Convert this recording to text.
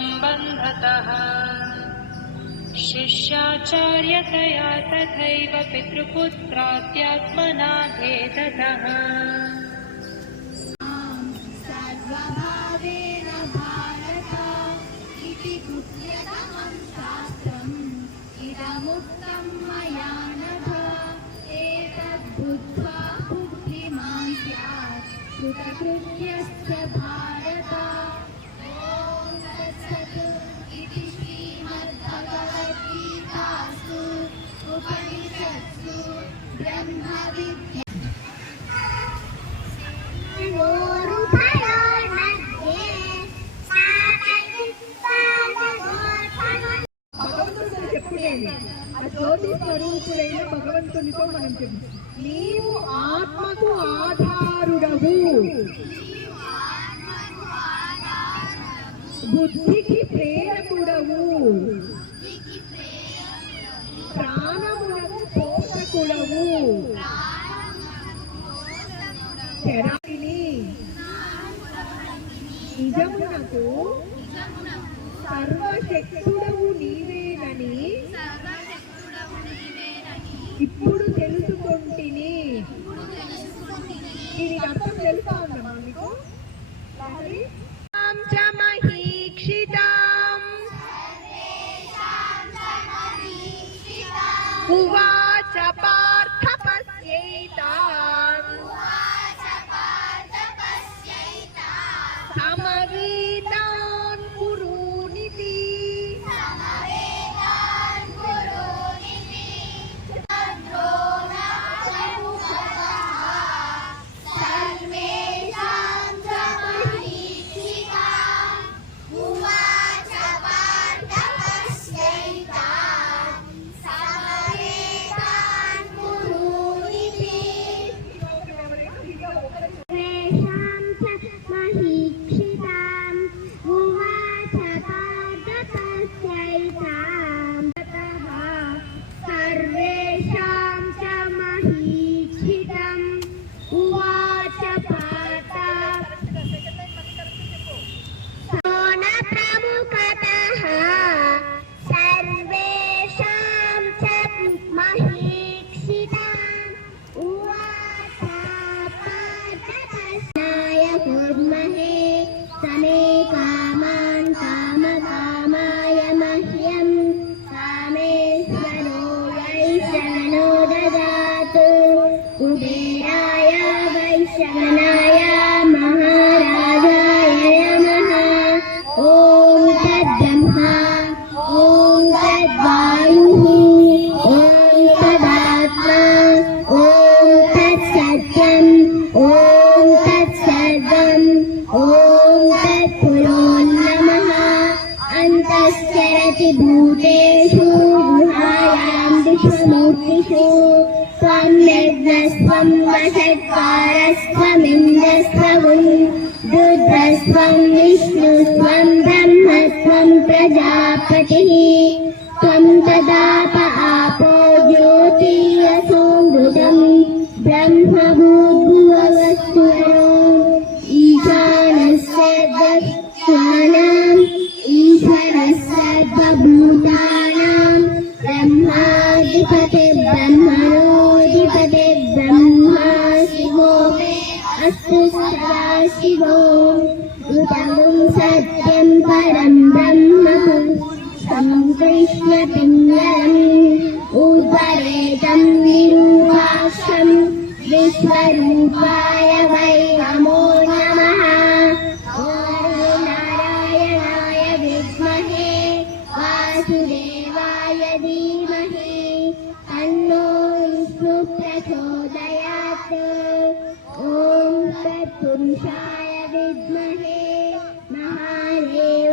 सम्बन्धतः शिष्याचार्यतया तथैव पितृपुत्रात्यात्मना भेदतः सर्वभावेन भारत इति गुह्यतमं शास्त्रम् इदमुक्तं मया नघ एतद्बुद्ध्वा बुद्धिमान् स्यात् कृतकृत्यश्च भारत। ॐ तत्सत् इति श्रीमद्भगवद्गीतासु उपनिषत्सु ब्रह्मविद्या జ్యోతి స్వరూపుడైన భగవంతునితో మనం చెప్తాం, నీవు ఆత్మకు ఆధారుడవు, బుద్ధికి ప్రేరకుడవు, ప్రాణములకు పోషకుడవు, శరారిని నిజమునకు సర్వశక్తుడవు నీవేనని ఇప్పుడు తెలుసుకుంటిని. దీనికి అర్థం తెలుసా ఉందమ్మా మీకు? మహీక్షితాం ఉవాచ పార్థ పశ్యైతాం సమవేతాన్ కురూనితి. भूतेषु गुहायां दिशमूर्तिषु त्वमेवस्त्वं वषट्कारस्त्वमिन्द्रस्त्वं रुद्रस्त्वं विष्णुस्त्वं ब्रह्मस्त्वं प्रजापतिः त्वं तदाप आपो ज्योतिरसोऽमृतं ब्रह्मभूर्भुवस्सुरो ईशानस्य दक्षिणानाम् ईश्वरः सर्वभूतानां ब्रह्माधिपते ब्रह्मणोऽधिपते ब्रह्मा शिवो मे अस्तु सदा शिवो ऋतमं सत्यं परं ब्रह्म कृष्णपिङ्गलम् उद्भरेतं निरूपाक्षं विश्वरूपाय वै नमो नमः। वासुदेवाय धीमहि तन्नो विष्णुः प्रचोदयात्। ॐ तत्पुरुषाय विद्महे महादेवाय